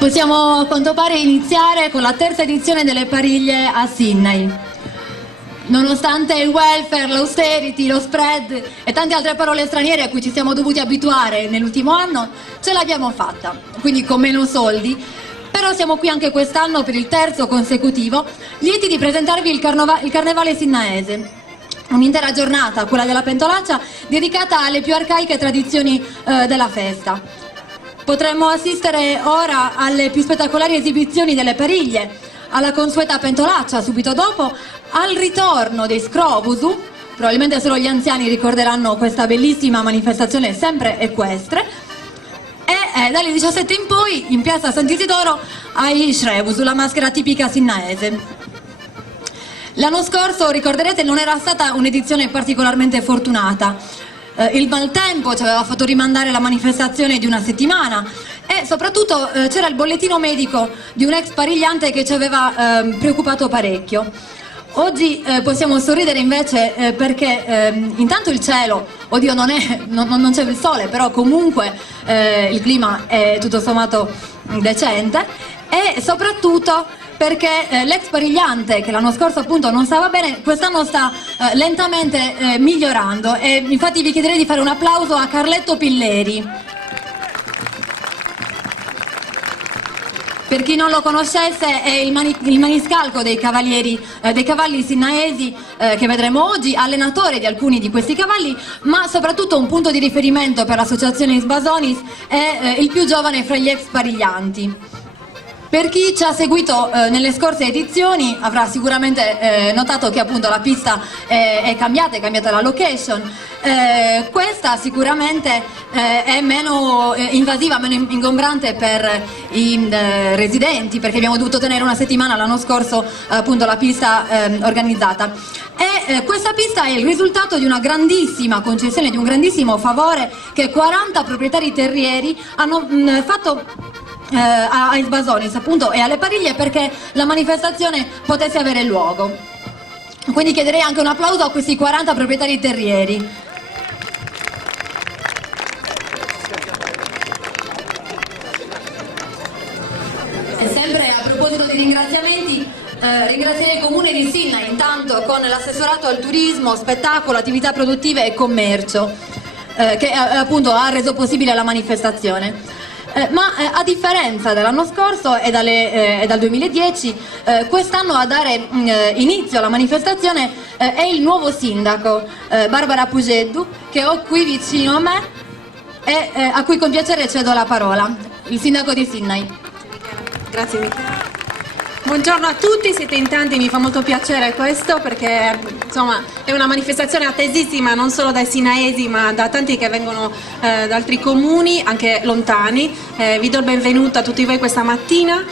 Possiamo a quanto pare iniziare con la terza edizione delle Pariglie a Sydney. Nonostante il welfare, l'austerity, lo spread e tante altre parole straniere a cui ci siamo dovuti abituare nell'ultimo anno, ce l'abbiamo fatta, quindi con meno soldi, però siamo qui anche quest'anno per il terzo consecutivo, lieti di presentarvi il Carnevale Sinnaese. Un'intera giornata, quella della pentolaccia, dedicata alle più arcaiche tradizioni della festa. Potremmo assistere ora alle più spettacolari esibizioni delle pariglie, alla consueta pentolaccia subito dopo, al ritorno dei Scrovusu, probabilmente solo gli anziani ricorderanno questa bellissima manifestazione sempre equestre, e dalle 17 in poi in piazza Sant'Isidoro ai Shrevusu, la maschera tipica sinnaese. L'anno scorso, ricorderete, non era stata un'edizione particolarmente fortunata. Il maltempo ci aveva fatto rimandare la manifestazione di una settimana e soprattutto c'era il bollettino medico di un ex parigliante che ci aveva preoccupato parecchio. Oggi possiamo sorridere invece perché intanto il cielo, oddio non c'è il sole, però comunque il clima è tutto sommato decente, e soprattutto perché l'ex parigliante, che l'anno scorso appunto non stava bene, quest'anno sta lentamente migliorando, e infatti vi chiederei di fare un applauso a Carletto Pilleri. Per chi non lo conoscesse, è il maniscalco dei cavalli sinnaesi che vedremo oggi, allenatore di alcuni di questi cavalli, ma soprattutto un punto di riferimento per l'associazione Isbasonis, è il più giovane fra gli ex pariglianti. Per chi ci ha seguito nelle scorse edizioni avrà sicuramente notato che appunto la pista è cambiata la location. Questa sicuramente è meno invasiva, meno ingombrante per i residenti, perché abbiamo dovuto tenere una settimana l'anno scorso appunto la pista organizzata. E questa pista è il risultato di una grandissima concessione, di un grandissimo favore che 40 proprietari terrieri hanno fatto a Isbasonis appunto e alle pariglie, perché la manifestazione potesse avere luogo. Quindi chiederei anche un applauso a questi 40 proprietari terrieri. E sempre a proposito di ringraziamenti, ringrazierei il Comune di Sinna intanto con l'assessorato al turismo, spettacolo, attività produttive e commercio che appunto ha reso possibile la manifestazione. Ma a differenza dell'anno scorso e dal 2010, quest'anno a dare inizio alla manifestazione è il nuovo sindaco, Barbara Pujeddu, che ho qui vicino a me e a cui con piacere cedo la parola, il sindaco di Sydney. Grazie Michela. Buongiorno a tutti, siete in tanti, mi fa molto piacere questo perché insomma è una manifestazione attesissima non solo dai sinnaesi ma da tanti che vengono da altri comuni, anche lontani. Vi do il benvenuto a tutti voi questa mattina.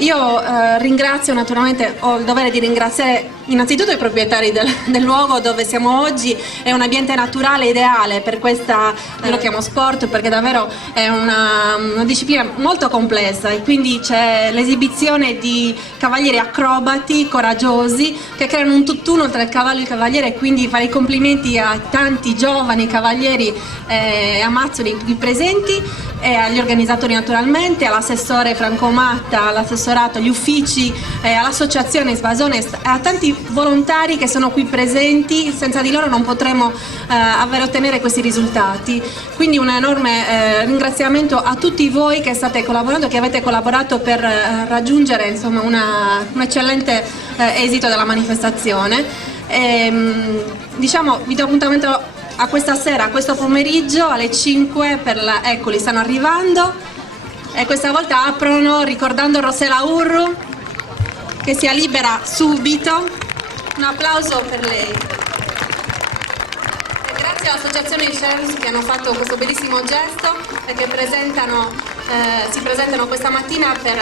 Io ringrazio, naturalmente ho il dovere di ringraziare innanzitutto i proprietari del luogo dove siamo oggi. È un ambiente naturale ideale per questa, io lo chiamo sport perché davvero è una disciplina molto complessa, e quindi c'è l'esibizione di cavalieri acrobati coraggiosi che creano un tutt'uno tra il cavallo e il cavaliere, e quindi fare i complimenti a tanti giovani cavalieri amazzoni qui presenti, e agli organizzatori naturalmente, all'assessore Franco Matta, all'assessorato, agli uffici, all'associazione Isbasonis, a tanti volontari che sono qui presenti. Senza di loro non potremo ottenere questi risultati. Quindi un enorme ringraziamento a tutti voi che state collaborando, che avete collaborato per raggiungere insomma un eccellente esito della manifestazione. Diciamo, vi do appuntamento a questa sera, a questo pomeriggio alle 5 eccoli, stanno arrivando, e questa volta aprono ricordando Rosela Urru, che sia libera subito. Un applauso per lei. E grazie all'associazione Shrevusu che hanno fatto questo bellissimo gesto e che si presentano questa mattina per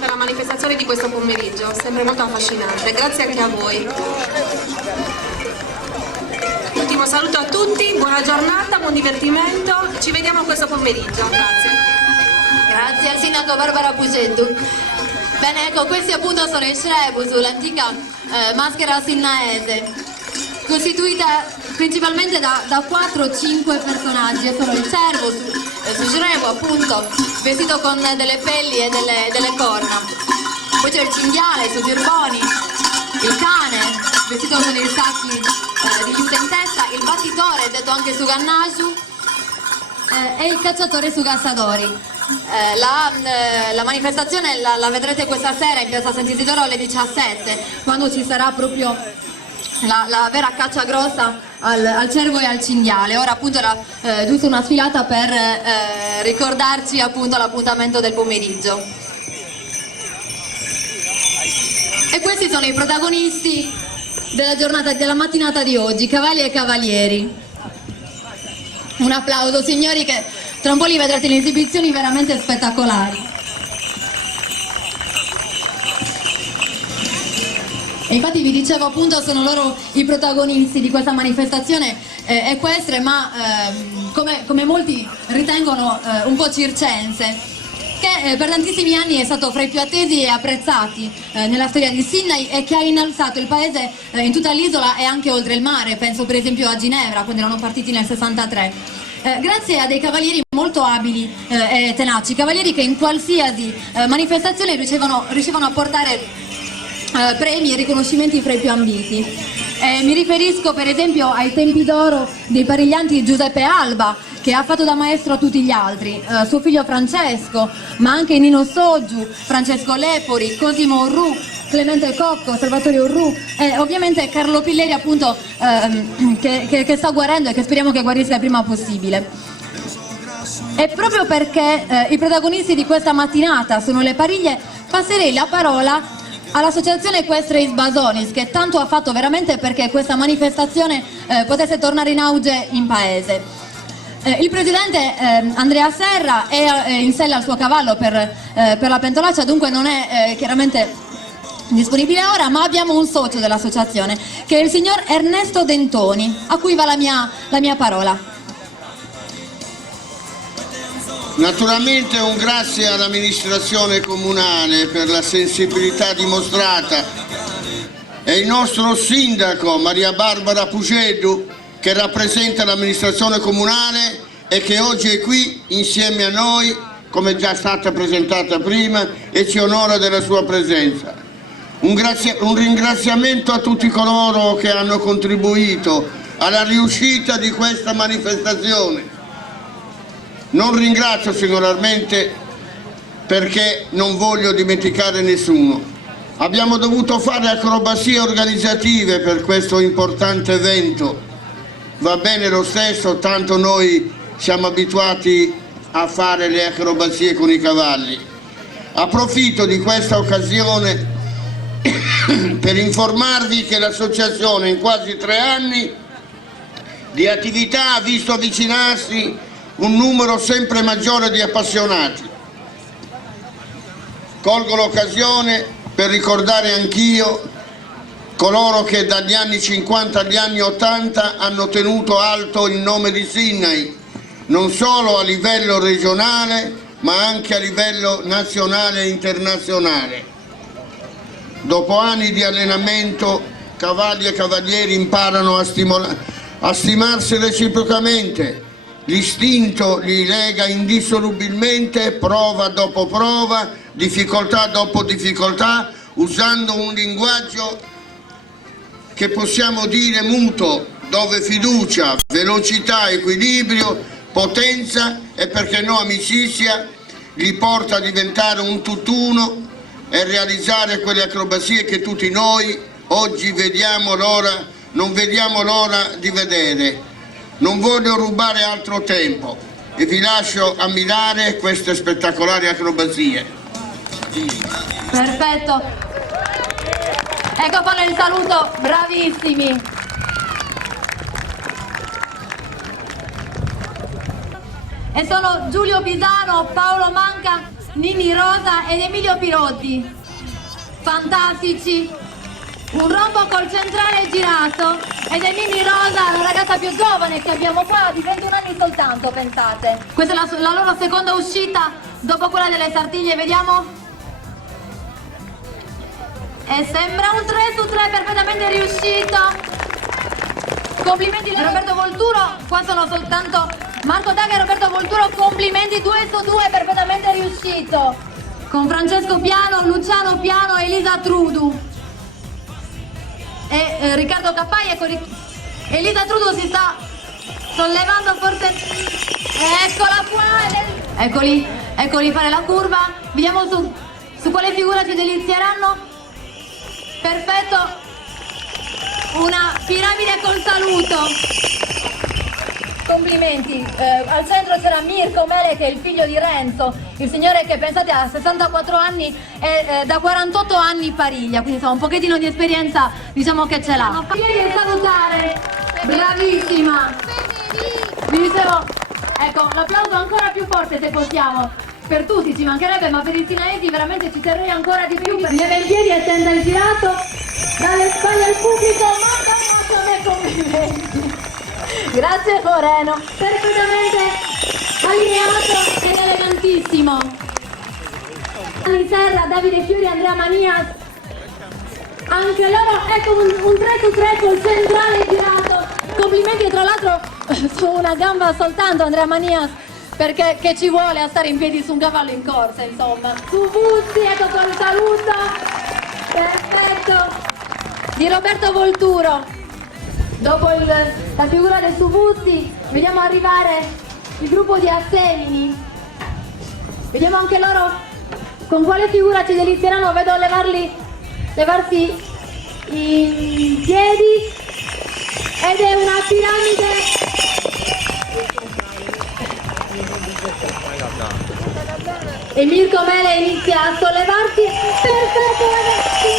la manifestazione di questo pomeriggio, sempre molto affascinante. Grazie anche a voi. Ultimo saluto a tutti, buona giornata, buon divertimento, ci vediamo questo pomeriggio. Grazie. Grazie al sindaco Barbara Pujeddu. Bene, ecco, questi appunto sono i Shrevusu, l'antica maschera sinnaese, costituita principalmente da 4-5 personaggi. Io sono il cervo su Girevo, appunto, vestito con delle pelli e delle corna. Poi c'è il cinghiale su Girboni, il cane vestito con i sacchi di juta in testa, il battitore detto anche su Gannaju e il cacciatore su Gassadori. La manifestazione la vedrete questa sera in piazza Sant'Isidoro alle 17, quando ci sarà proprio la vera caccia grossa al cervo e al cinghiale. Ora appunto era giusto una sfilata per ricordarci appunto l'appuntamento del pomeriggio. E questi sono i protagonisti della giornata, della mattinata di oggi, cavalli e cavalieri. Un applauso, signori, che tra un po' li vedrete in esibizioni veramente spettacolari. E infatti vi dicevo appunto sono loro i protagonisti di questa manifestazione equestre, ma come molti ritengono un po' circense, che per tantissimi anni è stato fra i più attesi e apprezzati nella storia di Sydney e che ha innalzato il paese in tutta l'isola e anche oltre il mare. Penso per esempio a Ginevra, quando erano partiti nel 63. Grazie a dei cavalieri molto abili e tenaci, cavalieri che in qualsiasi manifestazione riuscivano a portare premi e riconoscimenti fra i più ambiti. Mi riferisco per esempio ai tempi d'oro dei pariglianti Giuseppe Alba, che ha fatto da maestro a tutti gli altri, suo figlio Francesco, ma anche Nino Soggiu, Francesco Lepori, Cosimo Orru, Clemente Cocco, Salvatore Orru e ovviamente Carlo Pilleri, appunto, che sta guarendo e che speriamo che guarisca il prima possibile. E proprio perché i protagonisti di questa mattinata sono le pariglie, passerei la parola all'associazione Equestre Is Basonis, che tanto ha fatto veramente perché questa manifestazione potesse tornare in auge in paese. Il presidente Andrea Serra è in sella al suo cavallo per la pentolaccia, dunque non è chiaramente disponibile ora, ma abbiamo un socio dell'associazione che è il signor Ernesto Dentoni, a cui va la mia parola. Naturalmente un grazie all'amministrazione comunale per la sensibilità dimostrata e il nostro sindaco Maria Barbara Puceddu, che rappresenta l'amministrazione comunale e che oggi è qui insieme a noi, come già stata presentata prima, e ci onora della sua presenza. Un ringraziamento a tutti coloro che hanno contribuito alla riuscita di questa manifestazione. Non ringrazio singolarmente perché non voglio dimenticare nessuno. Abbiamo dovuto fare acrobazie organizzative per questo importante evento. Va bene lo stesso, tanto noi siamo abituati a fare le acrobazie con i cavalli. Approfitto di questa occasione per informarvi che l'associazione in quasi 3 anni di attività ha visto avvicinarsi un numero sempre maggiore di appassionati. Colgo l'occasione per ricordare anch'io coloro che dagli anni 50 agli anni 80 hanno tenuto alto il nome di Sydney, non solo a livello regionale ma anche a livello nazionale e internazionale. Dopo anni di allenamento, cavalli e cavalieri imparano a stimarsi reciprocamente. L'istinto li lega indissolubilmente, prova dopo prova, difficoltà dopo difficoltà, usando un linguaggio che possiamo dire mutuo, dove fiducia, velocità, equilibrio, potenza e perché no amicizia li porta a diventare un tutt'uno e realizzare quelle acrobazie che tutti noi oggi non vediamo l'ora di vedere. Non voglio rubare altro tempo e vi lascio ammirare queste spettacolari acrobazie. Perfetto. Ecco, fanno il saluto, bravissimi. E sono Giulio Pisano, Paolo Manca, Nini Rosa ed Emilio Pirotti. Fantastici. Un rombo col centrale girato ed è Nini Rosa, la ragazza più giovane che abbiamo qua, di 21 anni soltanto, pensate. Questa è la loro seconda uscita dopo quella delle Sartiglie, vediamo? E sembra un 3 su 3 perfettamente riuscito. Complimenti Roberto Volturo, qua sono soltanto Marco Daga e Roberto Volturo, complimenti 2 su 2, perfettamente riuscito. Con Francesco Piano, Luciano Piano e Elisa Trudu. E Riccardo Cappai, ecco, Elisa Trudu si sta sollevando forse, eccola qua, eccoli fare la curva, vediamo su quale figura ci delizieranno. Perfetto, una piramide col saluto. Complimenti. Al centro c'era Mirko Mele, che è il figlio di Renzo, il signore che pensate ha 64 anni e da 48 anni pariglia, quindi insomma un pochettino di esperienza diciamo che ce l'ha. Vieni a salutare, bravissima. Vi dicevo, ecco, l'applauso ancora più forte se possiamo. Per tutti ci mancherebbe, ma per i sinaesi veramente ci terrei ancora di più. Lieve in piedi e tenda il girato, dalle spalle al pubblico, ma a me complimenti. Grazie Moreno, perfettamente allineato ed elegantissimo. Anni Serra, Davide Fiori, Andrea Manias, anche loro, ecco un 3 su 3 col centrale girato. Complimenti, e tra l'altro su una gamba soltanto Andrea Manias, perché che ci vuole a stare in piedi su un cavallo in corsa, insomma. Su Buzzi, ecco col saluto, perfetto, di Roberto Volturo. Dopo la figura del Subuzzi, vediamo arrivare il gruppo di Assemini. Vediamo anche loro con quale figura ci delizieranno. Vedo levarsi in piedi ed è una piramide. E Mirko Mele inizia a sollevarsi. Perfetto, ragazzi!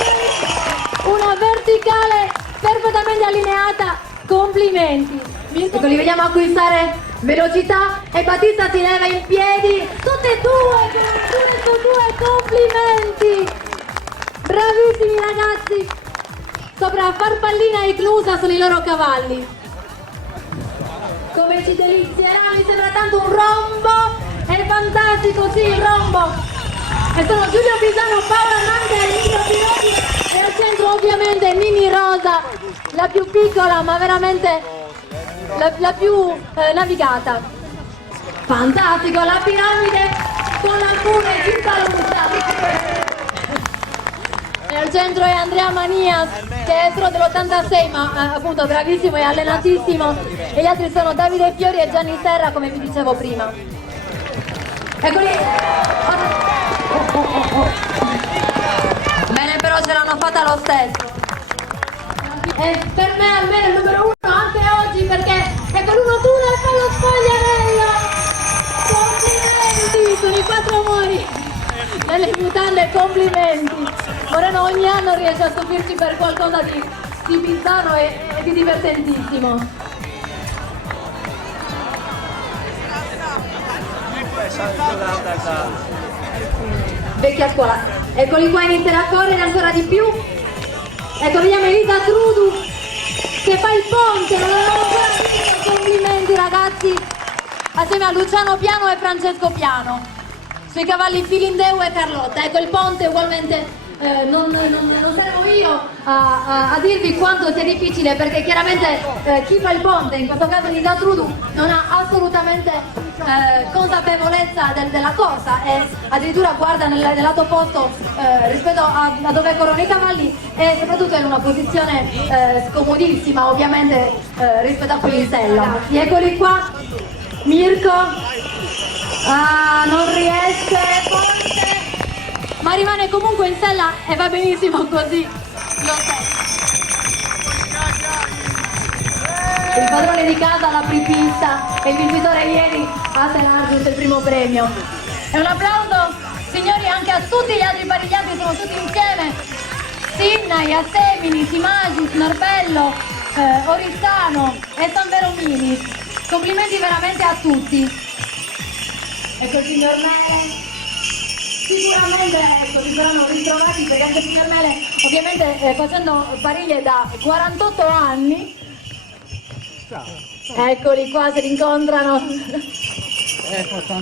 Una verticale perfettamente allineata, complimenti. Ecco, li vediamo acquistare velocità e Battista si leva in piedi, tutte e due, 2 su 2, complimenti. Bravissimi ragazzi, sopra Farfallina e Clusa sono i loro cavalli. Come ci delizierà, mi sembra tanto un rombo, è fantastico, sì, il rombo. E sono Giulio Pisano, Paola Mante e Emilio Pironi. E al centro ovviamente Mini Rosa, la più piccola ma veramente la più navigata. Fantastico, la piramide con alcune ci saluta. E al centro è Andrea Manias, che è estro dell'86 ma appunto bravissimo e allenatissimo. E gli altri sono Davide Fiori e Gianni Serra, come vi dicevo prima. Eccoli. Bene, però ce l'hanno fatta lo stesso. E per me almeno il numero 1 anche oggi, perché ecco l'1-2 fa lo spogliarello. Complimenti, sono i 4 amori nelle mutande, complimenti. Moreno ogni anno riesce a stupirci per qualcosa di bizzarro e di divertentissimo. Vecchia scuola, eccoli qua, inizierà a correre ancora di più. Ecco, vediamo Elisa Trudu che fa il ponte, non l'avevo ancora visto. Complimenti ragazzi, assieme a Luciano Piano e Francesco Piano sui cavalli Filindeu e Carlotta. Ecco il ponte ugualmente. Non saremo io a dirvi quanto sia difficile, perché chiaramente chi fa il ponte, in questo caso Elisa Trudu, non ha assolutamente consapevolezza della corsa e addirittura guarda nel lato opposto rispetto a dove corrono i cavalli, e soprattutto è in una posizione scomodissima ovviamente rispetto a quelli in sella. Eccoli qua, Mirko, non riesce, forse, ma rimane comunque in sella e va benissimo così lo stesso. Il padrone di casa, l'apripista e il vincitore ieri a Senargius il primo premio. E un applauso signori anche a tutti gli altri pariglianti, sono tutti insieme: Sinnai, Assemini, Simagis, Norbello, Oristano e San Veromini. Complimenti veramente a tutti. Ecco il signor Mele. Sicuramente si saranno ritrovati, perché anche il signor Mele ovviamente facendo pariglie da 48 anni. Eccoli qua, si rincontrano.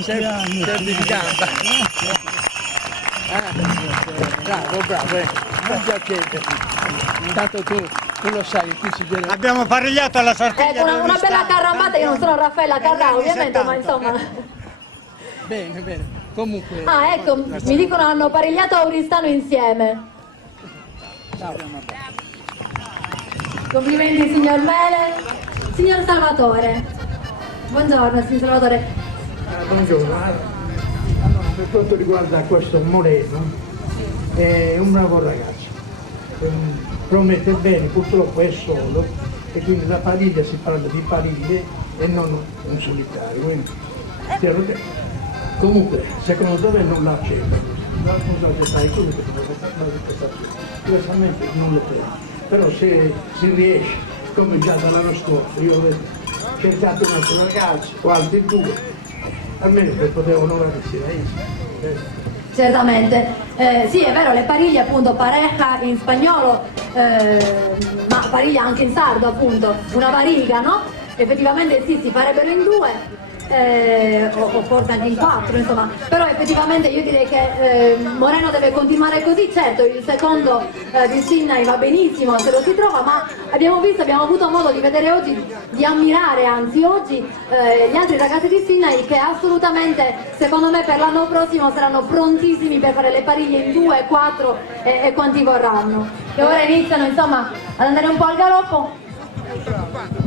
Certificata. Bravo, bravo. Non piacete. Intanto tu. tu lo sai, qui si deve... Abbiamo parigliato alla Sartiglia. Ecco, una bella carrambata, io non sono Raffaella Carrà ovviamente, ma insomma... Bene, bene, comunque... Ah, ecco, mi dicono hanno parigliato a Oristano insieme. Ciao. Complimenti signor Mele. Signor Salvatore. Buongiorno signor Salvatore. Buongiorno. Allora, per quanto riguarda questo Moreno, è un bravo ragazzo. Promette bene, purtroppo è solo e quindi da pariglia si parla di pariglie e non un solitario. Quindi, comunque, secondo me non l'accetta. La responsabilità è quello che deve fare la manifestazione. Diversamente non lo prendo. Però se si riesce, come già dall'anno scorso, io ho cercato un altro ragazzo o altri due, almeno per poter onorare sia essi. Certamente, sì è vero, le pariglie appunto pareja in spagnolo, ma pariglia anche in sardo appunto, una variga, no? Effettivamente sì, si farebbero in due, o forse anche in quattro, insomma, però effettivamente io direi che Moreno deve continuare così. Certo, il secondo di Sinai va benissimo se lo si trova, ma abbiamo avuto modo di vedere oggi, di ammirare anzi oggi gli altri ragazzi di Sinai che assolutamente secondo me per l'anno prossimo saranno prontissimi per fare le pariglie in 2, 4 e quanti vorranno, e ora iniziano insomma ad andare un po' al galoppo,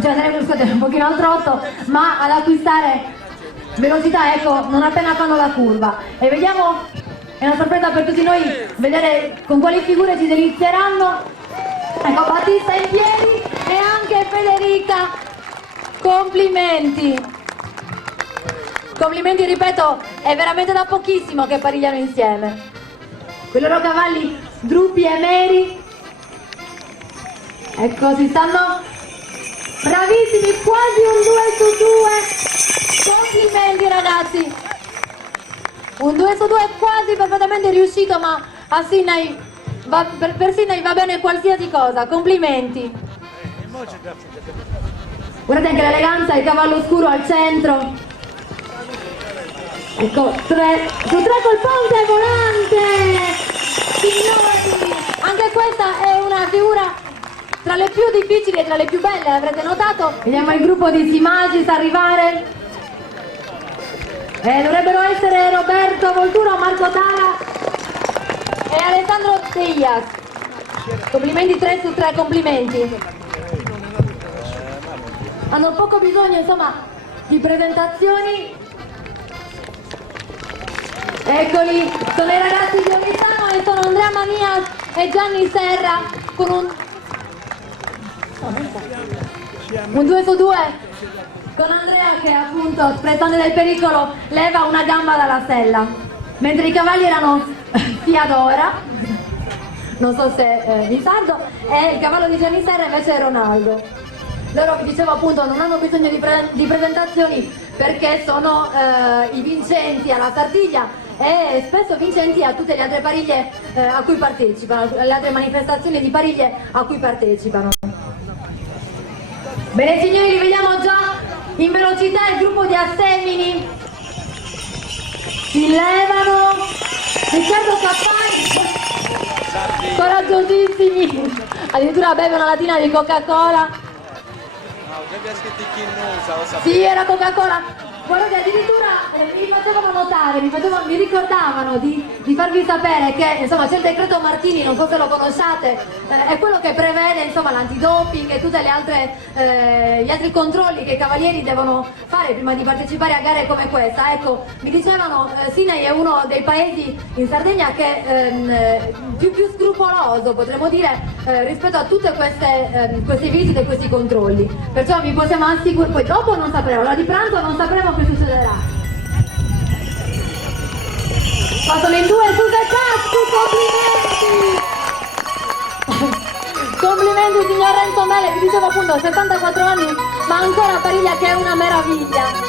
cioè andare un pochino al trotto, ma ad acquistare velocità, ecco, non appena fanno la curva. E vediamo, è una sorpresa per tutti noi vedere con quali figure ci delizieranno. Ecco, Battista in piedi e anche Federica, complimenti. Complimenti, ripeto, è veramente da pochissimo che parigliano insieme. Quei loro cavalli Drupi e Meri, ecco, si stanno bravissimi, quasi un 2 su 2, complimenti ragazzi, un 2 su 2 quasi perfettamente riuscito, ma a Sinai, per Sinai va bene qualsiasi cosa, complimenti. Guardate anche l'eleganza, il cavallo scuro al centro, ecco, 3 su 3 col ponte volante, signori, anche questa è una figura tra le più difficili e tra le più belle, avrete notato. Vediamo il gruppo di Simagis arrivare. Dovrebbero essere Roberto Volturo, Marco Tara e Alessandro Teias. Complimenti, 3 su 3, complimenti. Hanno poco bisogno, insomma, di presentazioni. Eccoli, sono i ragazzi di Oristano e sono Andrea Manias e Gianni Serra con un 2 su 2 con Andrea che appunto, sprezzando del pericolo, leva una gamba dalla sella, mentre i cavalli erano Fiadora, non so se in sardo, e il cavallo di Gianni Serra invece è Ronaldo. Loro, dicevo appunto, non hanno bisogno di presentazioni perché sono i vincenti alla Sardiglia e spesso vincenti a tutte le altre pariglie a cui partecipano, alle altre manifestazioni di pariglie a cui partecipano. Bene signori, li vediamo già in velocità, il gruppo di Assemini si levano, Riccardo Cappani, coraggiosissimi, addirittura beve una latina di Coca-Cola. Sì, era Coca-Cola. Guardate, addirittura mi facevano notare, mi ricordavano di farvi sapere che insomma c'è il decreto Martini, non so se lo conosciate, è quello che prevede insomma l'antidoping e tutte le altre gli altri controlli che i cavalieri devono fare prima di partecipare a gare come questa. Ecco, mi dicevano Sinai è uno dei paesi in Sardegna che più scrupoloso, potremmo dire, rispetto a tutte queste visite e questi controlli. Perciò vi possiamo assicurare, poi dopo non sapremo, l'ora di pranzo non sapremo che succederà. Passano in 2 su caschi, complimenti! Complimenti signor Renzo Mele, vi dicevo appunto 74 anni, ma ancora pariglia che è una meraviglia.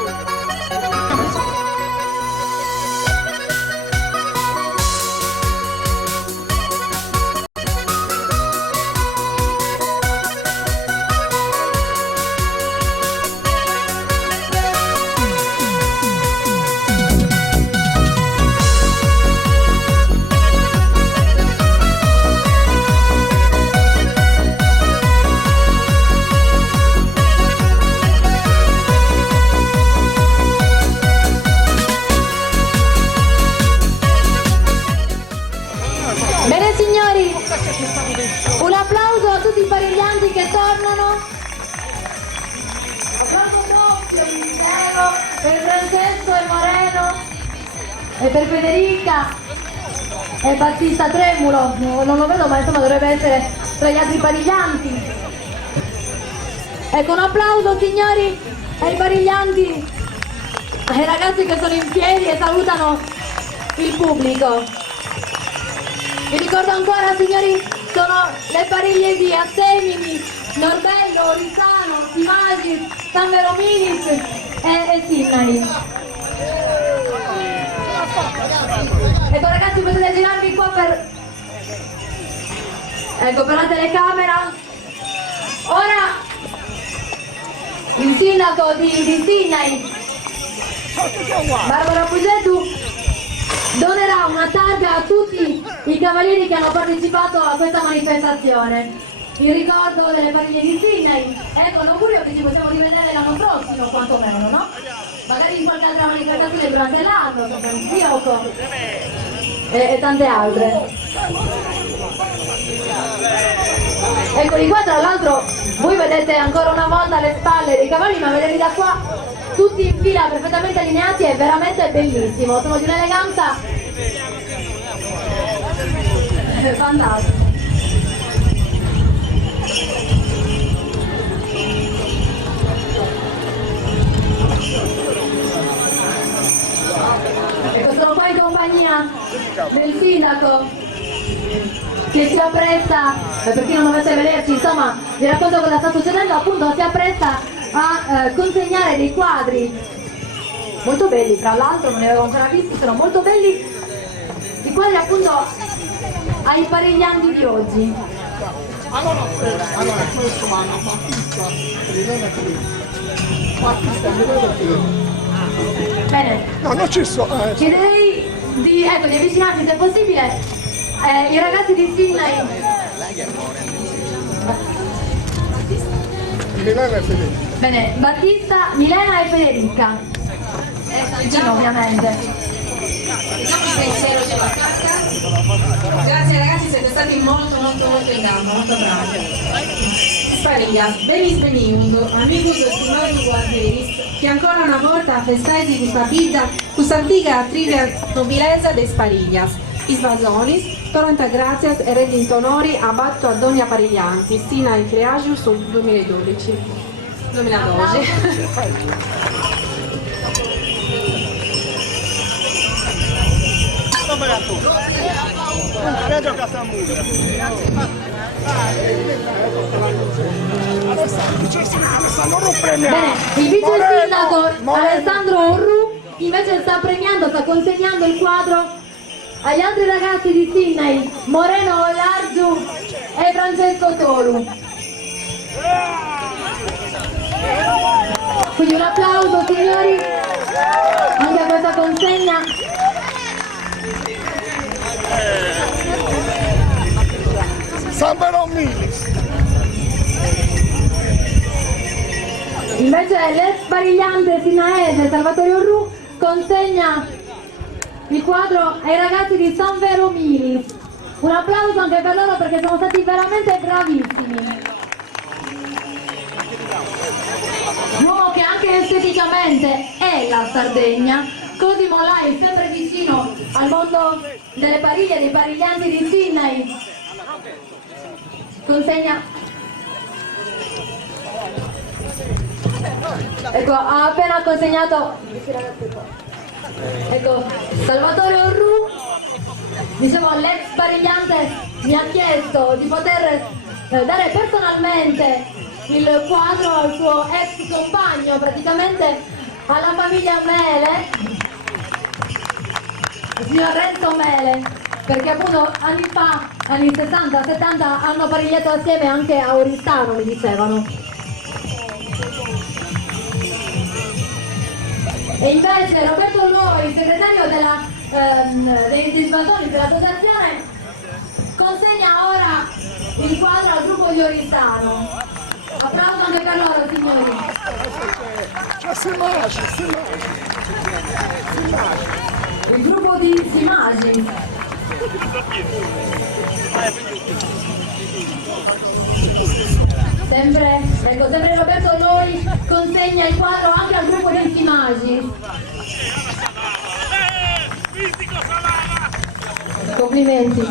e per Federica e Battista Tremulo, non lo vedo ma insomma dovrebbe essere tra gli altri pariglianti. Ecco, un applauso signori ai pariglianti, ai ragazzi che sono in piedi e salutano il pubblico. Vi ricordo ancora signori, sono le pariglie di Assemini, Norbello, Orisano, Simagis, San Verominis e Sinnani. Ecco ragazzi, potete girarvi qua per la telecamera. Ora il sindaco di Sinnai, Barbara Pugetto, donerà una targa a tutti i cavalieri che hanno partecipato a questa manifestazione in ricordo delle pariglie di Sinnai. Ecco l'augurio che ci possiamo rivedere l'anno prossimo quantomeno, no? Magari in qualche altra manifestazione durante l'anno, come il Gioco e tante altre. Eccoli qua, tra l'altro voi vedete ancora una volta le spalle dei cavalli, ma vederli da qua tutti in fila perfettamente allineati è veramente bellissimo, sono di un'eleganza fantastica. Ecco, sono qua in compagnia del sindaco che si appresta, per chi non dovesse vederci, insomma, vi racconto cosa sta succedendo, appunto si appresta a consegnare dei quadri molto belli, tra l'altro non ne avevo ancora visti, sono molto belli, i quadri appunto ai pariglianti di oggi. Allora questo vanno Battista, Bene, no, non ci so. chiederei di avvicinarsi se possibile i ragazzi di Sinnai. Milena e Federica. Bene, Battista, Milena e Federica. Vicino ovviamente. Diciamo il pensiero della carta. Grazie ragazzi, siete stati molto in gamba, molto bravi. Sparillas, benis veniundo, amigos estimados guarderis, che ancora una volta festesi questa antica trivia nobilezza de Sparillas. I Svasonis, torrenta gracias e redinto onori abatto a Donia Pariglianti, Sina e Creagiu sul 2012. Bene, il vice sindaco Alessandro Orru invece sta consegnando il quadro agli altri ragazzi di Sinnai, Moreno Largiu e Francesco Tolu. Quindi un applauso signori anche a questa consegna. San Verominis. Invece l'ex parigliante sinnaese Salvatore Orru consegna il quadro ai ragazzi di San Verominis. Un applauso anche per loro perché sono stati veramente bravissimi. L'uomo che anche esteticamente è la Sardegna, Cosimo Lai, sempre vicino al mondo delle pariglie, dei pariglianti di Sinnai, consegna. Ecco, ha appena consegnato. Ecco, Salvatore Orru, dicevo, l'ex parigliante mi ha chiesto di poter dare personalmente il quadro al suo ex compagno, praticamente alla famiglia Mele, il signor Renzo Mele, perché appunto anni fa, anni 60-70, hanno parigliato assieme anche a Oristano, mi dicevano. E invece Roberto Loi, segretario dei Svasonis dell'associazione, consegna ora il quadro al gruppo di Oristano. Applauso anche per loro, signori. Il gruppo di Simagi. Sempre Roberto Loi consegna il quadro anche al gruppo di Simagi. complimenti.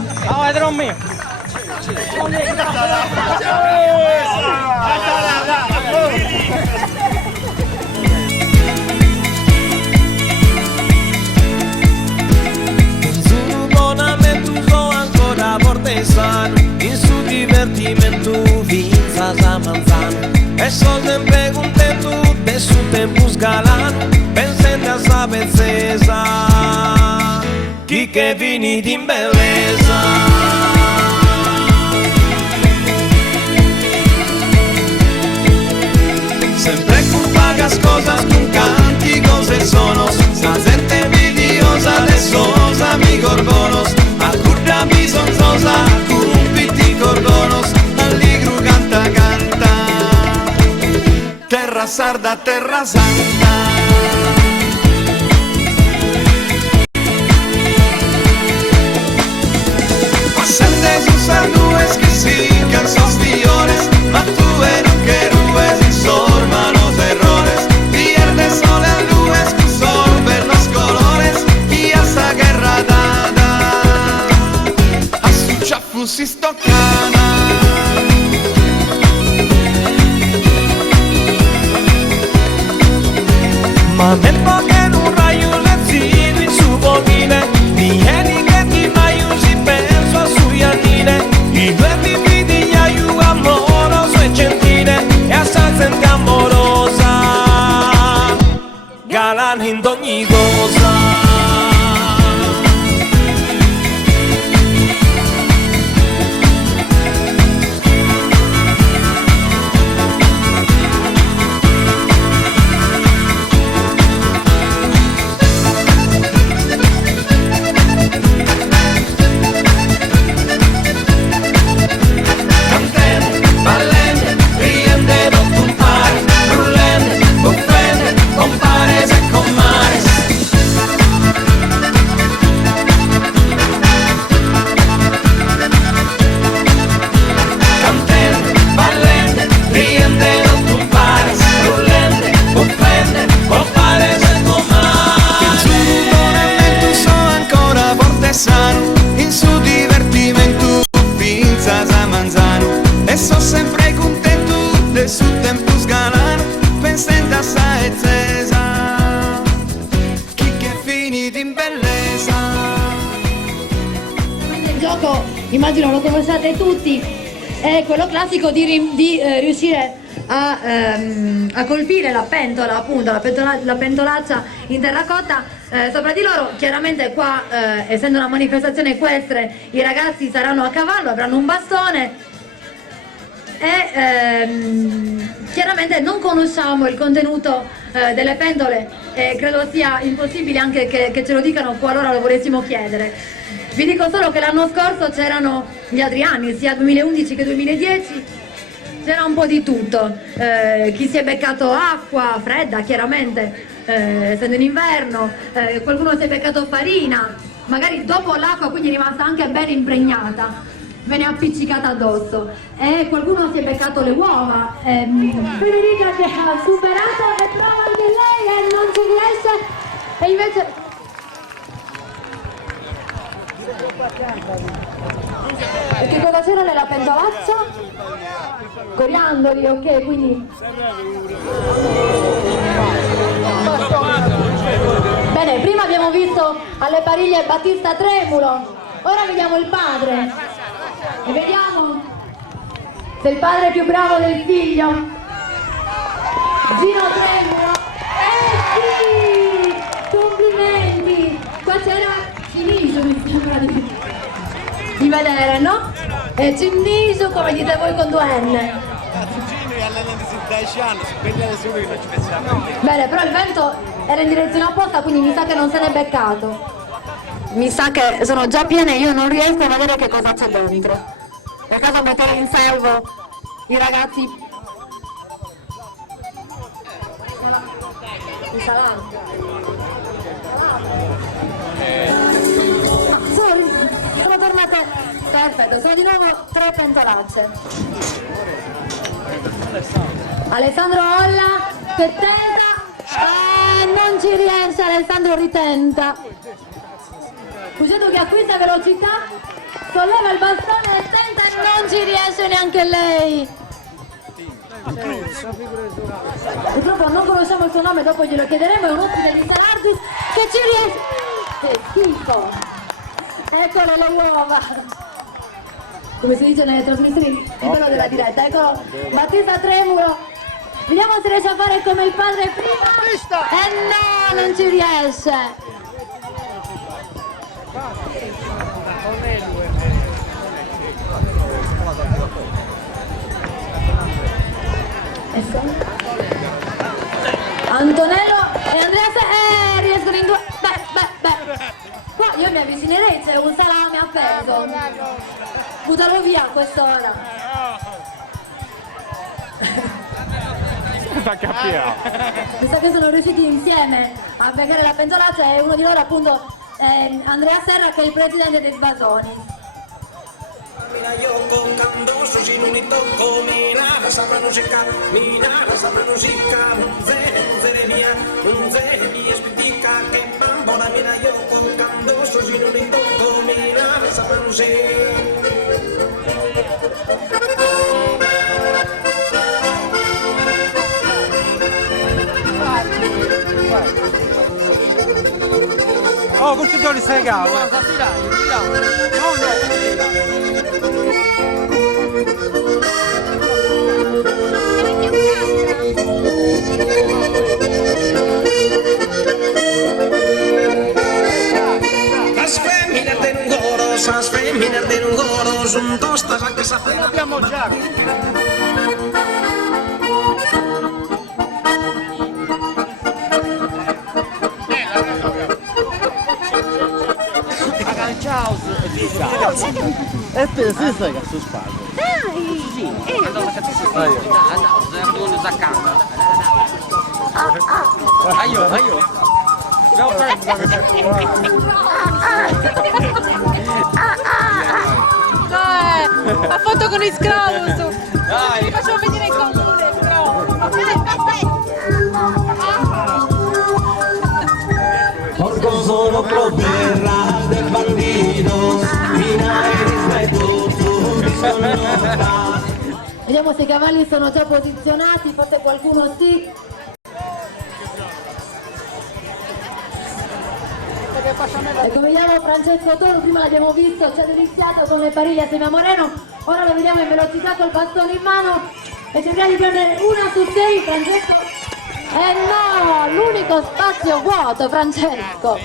In su divertimento vinza a manzano e sono sempre contento de su tempo scalano pensando a sa pezzesa chi che finiti in bellezza sempre con pagas cosas con canti cose sono la gente envidiosa de sos amigos gorgonos a curda bisonzosa cumpiti gorgonos alligru canta canta terra sarda terra santa pasando sus nubes que sigan sus violes ma tú eres que rubes y sorma los errores pierdes solo en nubes que sorben los colores y esa guerra dada a su chafu si stoccana ma nel poche in un raio lezzino in su bovine vieni che ti aiuti penso a sui annine i due vivi di aiuto amoroso e gentile e assenza amorosa galano in ogni cosa in su divertimento pinzas a manzano e so sempre contento de su tempo sgalano pensando a sa ezzesa chi che finiti in bellezza. Il gioco, immagino lo conosciate tutti, è quello classico di riuscire a colpire la pentola, appunto la pentolaccia in terracotta sopra di loro. Chiaramente qua, essendo una manifestazione equestre, i ragazzi saranno a cavallo, avranno un bastone e chiaramente non conosciamo il contenuto delle pentole e credo sia impossibile anche che ce lo dicano qualora lo volessimo chiedere. Vi dico solo che l'anno scorso c'erano gli altri anni, sia 2011 che 2010, c'era un po' di tutto, chi si è beccato acqua fredda chiaramente, essendo in inverno, qualcuno si è beccato farina, magari dopo l'acqua quindi è rimasta anche ben impregnata, viene appiccicata addosso, e qualcuno si è beccato le uova. Federica che ha superato e prova anche lei e non ci riesce, e invece... E che cosa c'era nella pentolaccia? Coriandoli, ok, quindi... Bene, prima abbiamo visto alle pariglie Battista Tremulo, ora vediamo il padre. E vediamo se il padre è più bravo del figlio. Gino Tremulo. Sì! Complimenti! Qua c'era Ciniso, mi sembra di vedere, no? E Ciniso, come dite voi, con 2 N. Bene, però il vento era in direzione opposta, quindi mi sa che non se n'è beccato. Mi sa che sono già piene e io non riesco a vedere che cosa c'è dentro. Per caso mettere in salvo i ragazzi. Il salato. Sono tornate, perfetto, sono di nuovo 3 pentolacce. Alessandro Olla che tenta, non ci riesce, Alessandro ritenta. Pugedo che acquista velocità, solleva il bastone e tenta e non ci riesce neanche lei. Purtroppo non conosciamo il suo nome, dopo glielo chiederemo, è un ospite di Sarardis che ci riesce. Che schifo! Eccolo le uova! Come si dice nelle trasmissioni, il bello della diretta, eccolo Battista Tremuro. Vediamo se riesce a fare come il padre prima. No, non ci riesce. Antonello e Andrea riescono in due. Beh. Qua io mi avvicinerei, c'è un salame appeso. Buttalo via a quest'ora. Mi sa che sono riusciti insieme a beccare la pentolaccia e uno di loro appunto è Andrea Serra, che è il presidente dei Basoni. Mira yo con Candoso, si non mi tocco, mira la sabra musica, unzere mia, spitica che bambola, mira yo con Candoso, si non mi tocco, mira la sabra musica. Oh, questo li sei cavo. Las femmine di un goro, sono tosta anche sa. Abbiamo già. E te si sai che su spago. Dai! Ha fatto con il scrauso. Dai! Facciamo vedere il comune, però. Porco solo proverrà del bambino, minare rispetto su disonora. Vediamo se i cavalli sono già posizionati, forse qualcuno sì. Ecco, vediamo Francesco Toro, prima l'abbiamo visto, ci ha deliziato con le pariglie assieme a Moreno, ora lo vediamo in velocità col bastone in mano e cerchiamo di prendere 1 su 6, Francesco. No, l'unico spazio vuoto, Francesco.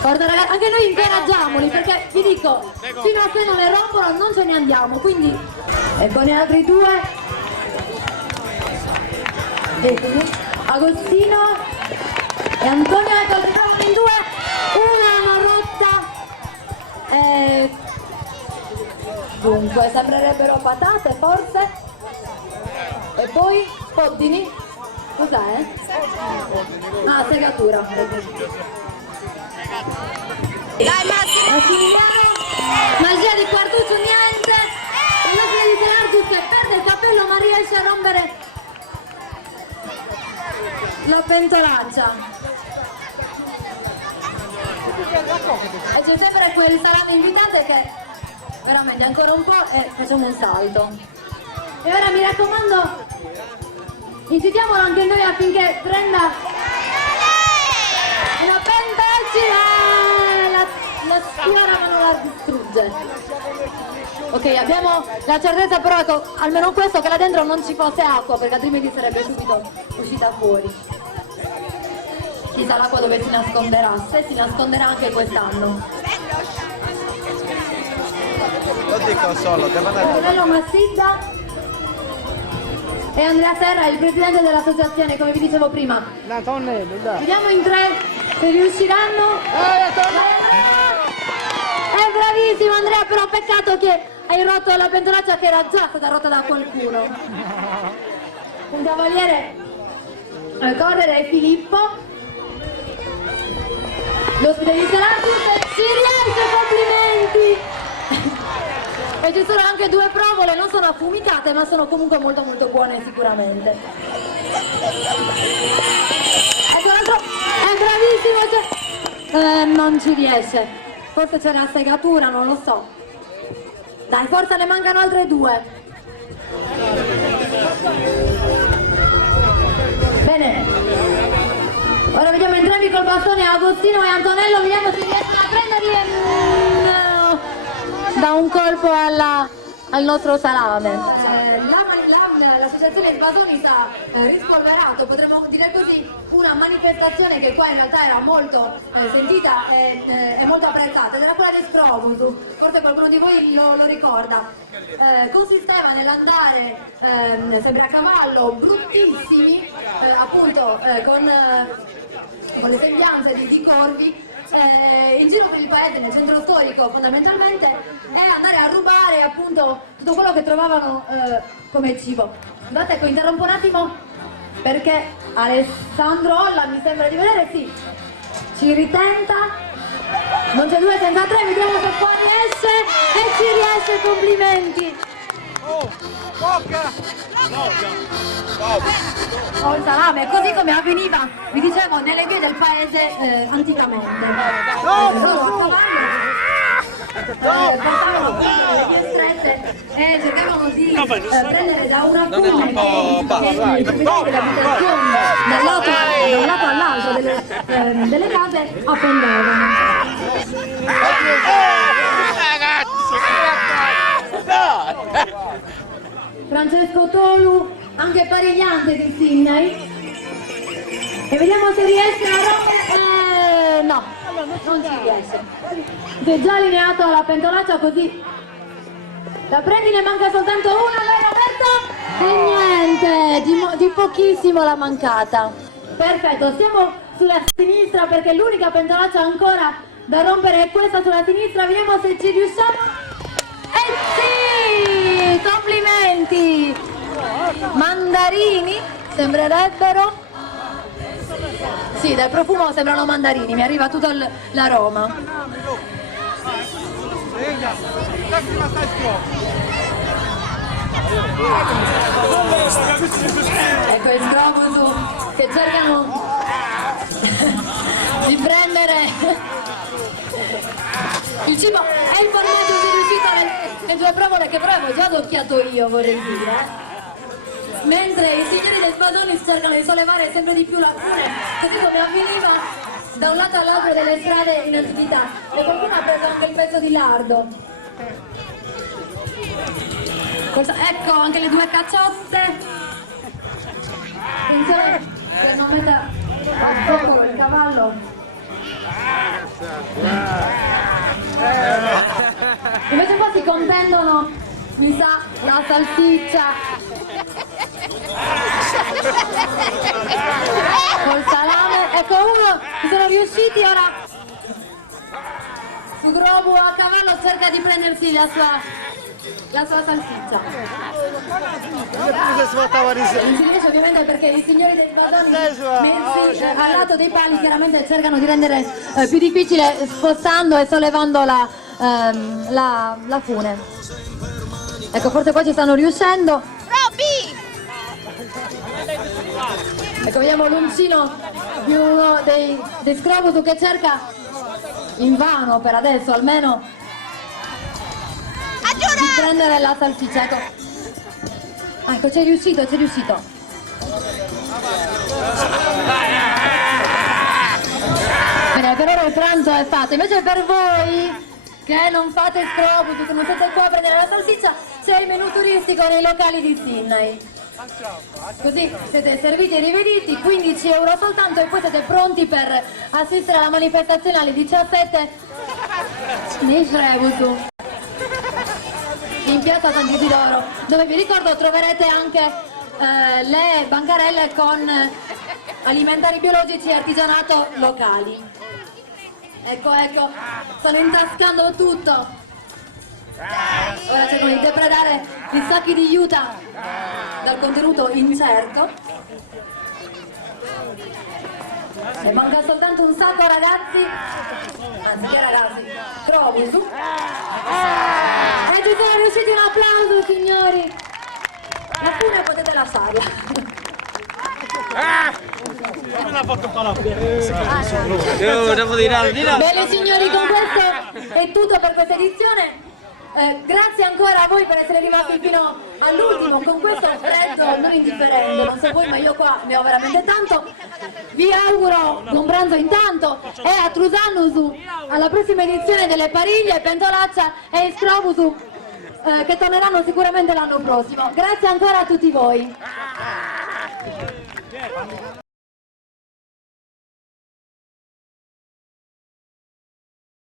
Guarda ragazzi, anche noi incoraggiamoli, perché vi dico, fino a che non le rompono non ce ne andiamo, quindi e con gli altri due Agostino e Antonio, ecco, ritroviamo in due, una hanno rotta, dunque sembrerebbero patate forse, e poi spoddini, cos'è? Ah, segatura. Dai Massimiliano, magia di Quartuccio, niente, il nostro di Serardis che perde il cappello ma riesce a rompere la pentolaccia. E c'è sempre quel salame invitante che veramente ancora un po' e facciamo un salto. E ora mi raccomando, incitiamolo anche noi affinché prenda una pentolaccia, la sfiora ma non la distrugge. Ok, abbiamo la certezza però, ecco, almeno questo, che là dentro non ci fosse acqua, perché altrimenti sarebbe subito uscita fuori. Chissà l'acqua dove si nasconderà, se si nasconderà anche quest'anno. Lo dico solo, devo andare. Antonello Massidda e Andrea Serra, il presidente dell'associazione, come vi dicevo prima. Antonello, dai. Vediamo in 3 se riusciranno. È bravissimo Andrea, però peccato che hai rotto la pentolaccia che era già stata rotta da qualcuno. Un cavaliere a correre è Filippo. L'ospite di Serardis ci riesce, complimenti! E ci sono anche 2 provole, non sono affumicate ma sono comunque molto molto buone sicuramente. Ecco l'altro, è bravissimo! non ci riesce. Forse c'è una segatura, non lo so. Dai, forse ne mancano altre 2. Bene. Ora vediamo entrambi col bastone, Agostino e Antonello, vediamo se riescono a prenderli da un colpo al nostro salame. L'associazione Sbasoni sta rispolverato, potremmo dire così, una manifestazione che qua in realtà era molto sentita e molto apprezzata, ed era quella di Scrobusu, forse qualcuno di voi lo ricorda. Consisteva nell'andare sempre a cavallo, bruttissimi, appunto con le sembianze di corvi, in giro per il paese, nel centro storico fondamentalmente, e andare a rubare appunto tutto quello che trovavano come cibo. Scusate, ecco, interrompo un attimo perché Alessandro Olla, mi sembra di vedere, sì, ci ritenta, non c'è 2 senza 3, vediamo se poi riesce, e ci riesce, complimenti! Oh, il salame, così come avveniva, vi dicevo, nelle vie del paese anticamente. Portavano le vie strette e cercavano di prendere da una fune che i proprietari delle abitazioni da un lato all'altro delle case appendevano. Francesco Tolu, anche parigliante di Sydney, e vediamo se riesce a rompere. No, non ci riesce. Si è già allineato alla pentolaccia, così la prendi, ne manca soltanto una, dai Roberto, e niente, di pochissimo l'ha mancata. Perfetto, stiamo sulla sinistra perché l'unica pentolaccia ancora da rompere è questa sulla sinistra, vediamo se ci riusciamo. Sì, complimenti! Mandarini sembrerebbero. Sì, dal profumo sembrano mandarini, mi arriva tutto l'aroma. Ecco il Scrobusu che cercano di prendere il cibo, è il formaggio che è riuscito nelle 2 provole, che però avevo già adocchiato io, vorrei dire. Mentre i signori del Sbasoni cercano di sollevare sempre di più la fune, così come avveniva da un lato all'altro delle strade in attività. E qualcuno ha preso anche il pezzo di lardo. Ecco anche le 2 cacciotte. Attenzione che non metta a fuoco il cavallo. Invece poi si contendono, mi sa, la salsiccia col salame. Ecco uno, ci sono riusciti. Ora su Grobu a cavallo cerca di prendersi la sua salsiccia. Non si riesce ovviamente perché i signori dei Sbasoni messi al lato dei pali chiaramente cercano di rendere più difficile, spostando e sollevando la fune. Ecco, forse qua ci stanno riuscendo. Ecco, vediamo l'uncino di uno dei Scrobusu che cerca invano per adesso almeno di prendere la salsiccia. Ecco, c'è riuscito. Bene, per ora il pranzo è fatto. Invece per voi che non fate Scrobusu, che non siete qua a prendere la salsiccia, c'è il menù turistico nei locali di Sydney. Così siete serviti e rivediti, 15 euro soltanto, e poi siete pronti per assistere alla manifestazione alle 17 nei Scrobusu in piazza San Isidoro, dove vi ricordo troverete anche le bancarelle con alimentari biologici e artigianato locali. Ecco, stanno intascando tutto. Ora cercano di depredare i sacchi di juta dal contenuto incerto. Ne manca soltanto un sacco, ragazzi. Anzi, che ragazzi? Scrobusu. E ci sono riusciti, un applauso, signori. La fune potete lasciarla. Bene signori, con questo è tutto per questa edizione. Grazie ancora a voi per essere rimasti fino all'ultimo con questo freddo non indifferente, non so voi ma io qua ne ho veramente tanto. Vi auguro buon pranzo intanto e a Trusanusu alla prossima edizione delle Pariglie, Pentolaccia e Scrobusu che torneranno sicuramente l'anno prossimo. Grazie ancora a tutti voi.